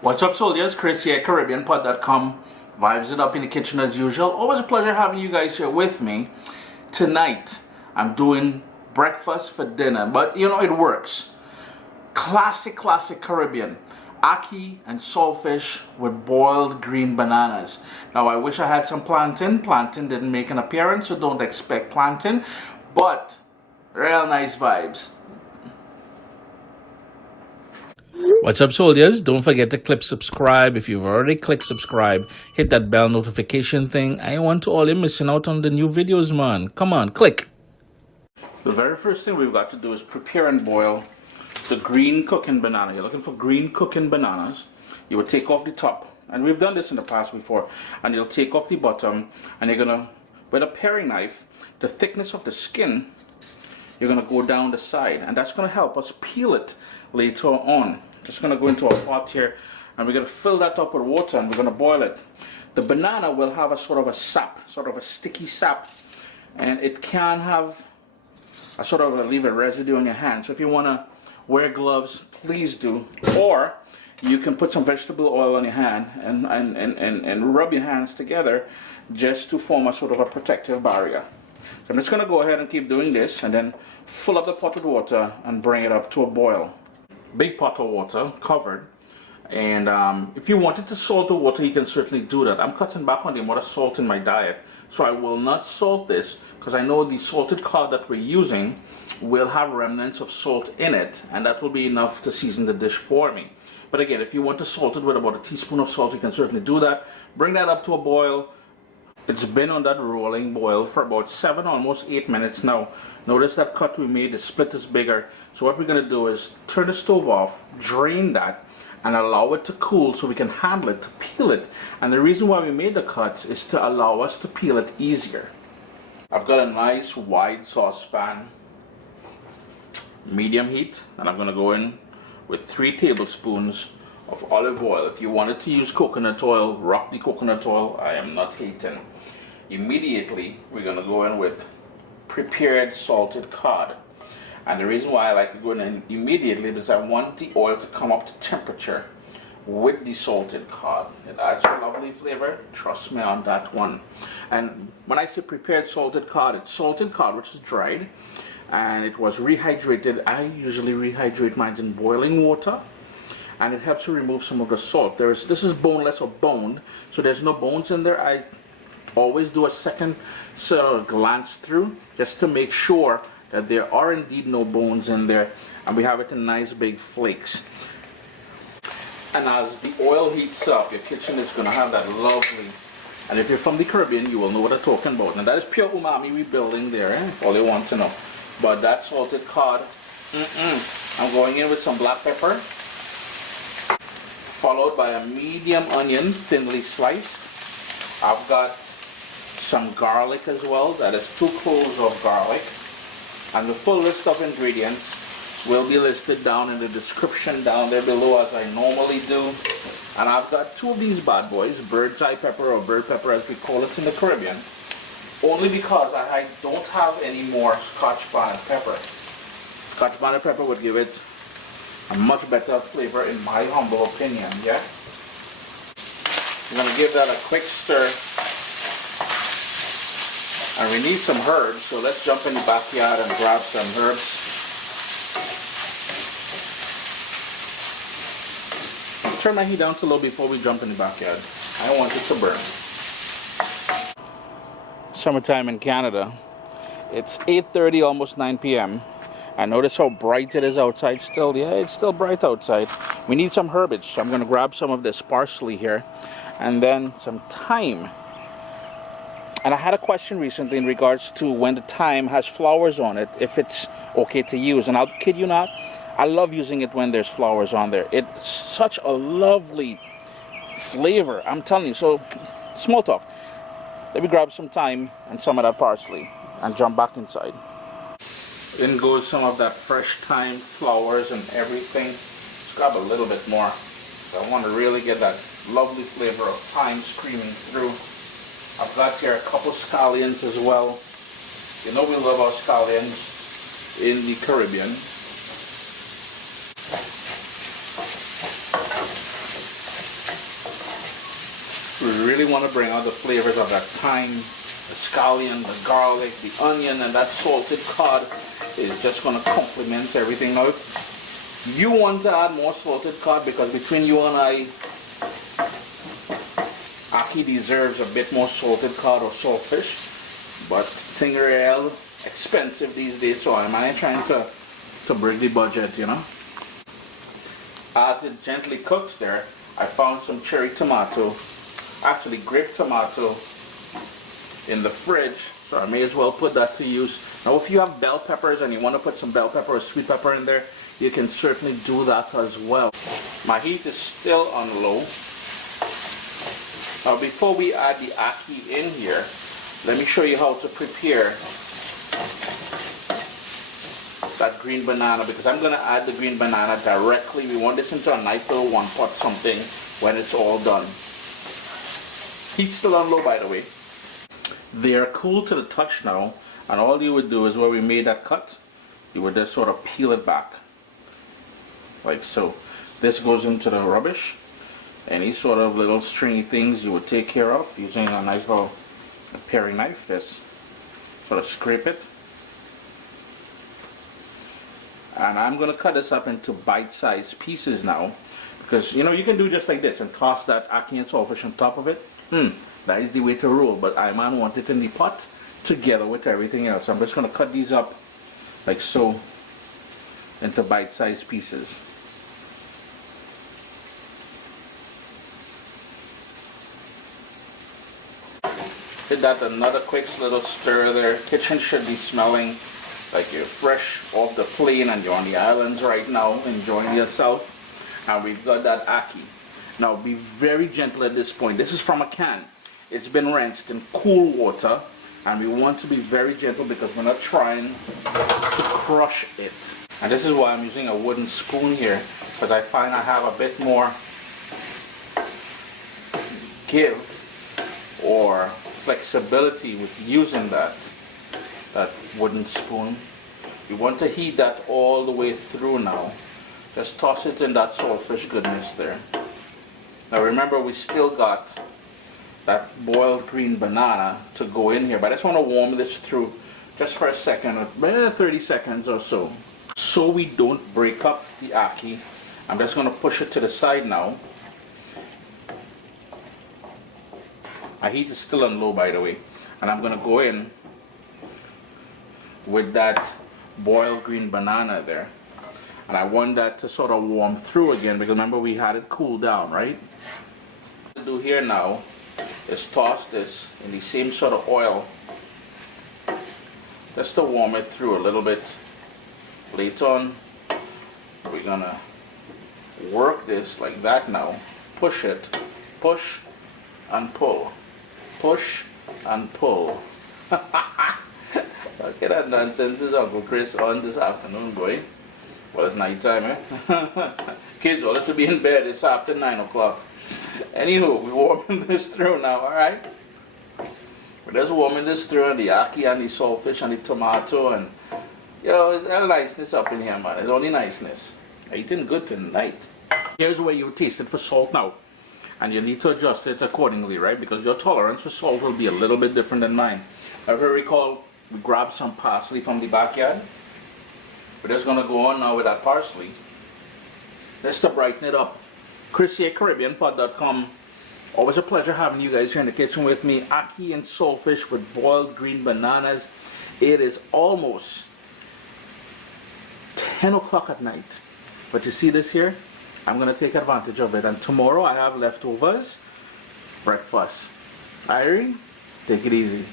What's up, soldiers? Chris here, caribbeanpot.com. Vibes it up in the kitchen as usual. Always a pleasure having you guys here with me. Tonight, I'm doing breakfast for dinner, but you know, it works. Classic Caribbean. Ackee and saltfish with boiled green bananas. Now, I wish I had some plantain. Plantain didn't make an appearance, so don't expect plantain. But, real nice vibes. What's up, soldiers? Don't forget to click subscribe. If you've already clicked subscribe, hit that bell notification thing. I want to all you missing out on the new videos, man. Come on, click. The very first thing we've got to do is prepare and boil the green cooking banana. You're looking for green cooking bananas. You will take off the top, and we've done this in the past before, and you'll take off the bottom, and you're gonna, with a paring knife, the thickness of the skin, you're gonna go down the side, and that's gonna help us peel it later on. Just gonna go into a pot here, and we're gonna fill that up with water, and we're gonna boil it. The banana will have a sort of a sap, sort of a sticky sap, and it can have a sort of leave a residue on your hand. So if you wanna wear gloves, please do, or you can put some vegetable oil on your hand and rub your hands together just to form a sort of a protective barrier. So I'm just gonna go ahead and keep doing this, and then fill up the pot with water and bring it up to a boil. Big pot of water covered, and if you wanted to salt the water, you can certainly do that. I'm cutting back on the amount of salt in my diet, so I will not salt this because I know the salted cod that we're using will have remnants of salt in it, and that will be enough to season the dish for me. But again, if you want to salt it with about a teaspoon of salt, you can certainly do that. Bring that up to a boil. It's been on that rolling boil for about 7, almost 8 minutes now. Notice that cut we made, the split is bigger. So what we're going to do is turn the stove off, drain that, and allow it to cool so we can handle it, to peel it. And the reason why we made the cuts is to allow us to peel it easier. I've got a nice wide saucepan, medium heat, and I'm going to go in with 3 tablespoons of olive oil. If you wanted to use coconut oil, rock the coconut oil. I am not hating. Immediately, we're going to go in with prepared salted cod. And the reason why I like to go in immediately is I want the oil to come up to temperature with the salted cod. It adds a lovely flavor. Trust me on that one. And when I say prepared salted cod, it's salted cod which is dried, and it was rehydrated. I usually rehydrate mine in boiling water, and it helps to remove some of the salt. This is boneless or boned, so there's no bones in there. I always do a second sort of glance through just to make sure that there are indeed no bones in there, and we have it in nice big flakes. And as the oil heats up, your kitchen is going to have that lovely, and if you're from the Caribbean, you will know what I'm talking about. And that is pure umami we're building there, all you want to know. But that salted cod, I'm going in with some black pepper, followed by a medium onion, thinly sliced. I've got some garlic as well. That is 2 cloves of garlic. And the full list of ingredients will be listed down in the description down there below, as I normally do. And I've got 2 of these bad boys, bird's eye pepper, or bird pepper as we call it in the Caribbean, only because I don't have any more Scotch bonnet pepper. Scotch bonnet pepper would give it a much better flavor in my humble opinion, yeah? I'm going to give that a quick stir. And we need some herbs, so let's jump in the backyard and grab some herbs. Turn my heat down to low before we jump in the backyard. I don't want it to burn. Summertime in Canada. It's 8:30, almost 9 p.m. And notice how bright it is outside still. Yeah, it's still bright outside. We need some herbage. So I'm going to grab some of this parsley here, and then some thyme. And I had a question recently in regards to when the thyme has flowers on it, if it's okay to use. And I'll kid you not, I love using it when there's flowers on there. It's such a lovely flavor, I'm telling you. So, small talk. Let me grab some thyme and some of that parsley and jump back inside. In goes some of that fresh thyme, flowers and everything. Let's grab a little bit more. I want to really get that lovely flavor of thyme screaming through. I've got here a couple scallions as well. You know we love our scallions in the Caribbean. We really want to bring out the flavors of that thyme, the scallion, the garlic, the onion, and that salted cod is just going to complement everything. Now, if you want to add more salted cod, because between you and I, Ackee deserves a bit more salted cod or saltfish, but things are real expensive these days, so I'm trying to bring the budget, you know. As it gently cooks there, I found some cherry tomato, actually grape tomato, in the fridge, so I may as well put that to use. Now if you have bell peppers and you want to put some bell pepper or sweet pepper in there, you can certainly do that as well. My heat is still on low. Now before we add the ackee in here, let me show you how to prepare that green banana, because I'm going to add the green banana directly. We want this into a nice little one pot something when it's all done. Heat's still on low, by the way. They are cool to the touch now, and all you would do is where we made that cut, you would just sort of peel it back like so. This goes into the rubbish. Any sort of little stringy things you would take care of using a nice little paring knife. Just sort of scrape it. And I'm going to cut this up into bite-sized pieces now, because you know you can do just like this and toss that ackee and saltfish on top of it. That is the way to roll, but I man want it in the pot together with everything else. I'm just going to cut these up like so into bite-sized pieces. Did that another quick little stir there. Kitchen should be smelling like you're fresh off the plane and you're on the islands right now enjoying yourself. And we've got that ackee. Now be very gentle at this point. This is from a can. It's been rinsed in cool water, and we want to be very gentle because we're not trying to crush it. And this is why I'm using a wooden spoon here, because I find I have a bit more give or flexibility with using that wooden spoon. You want to heat that all the way through now. Just toss it in that saltfish goodness there. Now remember, we still got that boiled green banana to go in here, but I just want to warm this through just for a second, 30 seconds or so. So we don't break up the ackee, I'm just going to push it to the side now. My heat is still on low, by the way, and I'm going to go in with that boiled green banana there, and I want that to sort of warm through again, because remember we had it cool down, right? What I'm going to do here now is toss this in the same sort of oil just to warm it through a little bit. Later on we're gonna work this like that now. Push it, push and pull, push and pull. Look at that nonsense is Uncle Chris on this afternoon, boy. Well, it's night time, eh? Kids all should be in bed. It's after 9 o'clock. Anywho, we're warming this through now, alright? We're just warming this through, and the ackee and the saltfish and the tomato, and yo, there's niceness up in here, man. There's only niceness. Eating good tonight. Here's where you taste it for salt now, and you need to adjust it accordingly, right? Because your tolerance for salt will be a little bit different than mine. If you recall, we grabbed some parsley from the backyard. We're just gonna go on now with that parsley. Just to brighten it up. Chris here, caribbeanpot.com. Always a pleasure having you guys here in the kitchen with me. Ackee and saltfish with boiled green bananas. It is almost 10 o'clock at night. But you see this here? I'm going to take advantage of it. And tomorrow I have leftovers. Breakfast. Irene, take it easy.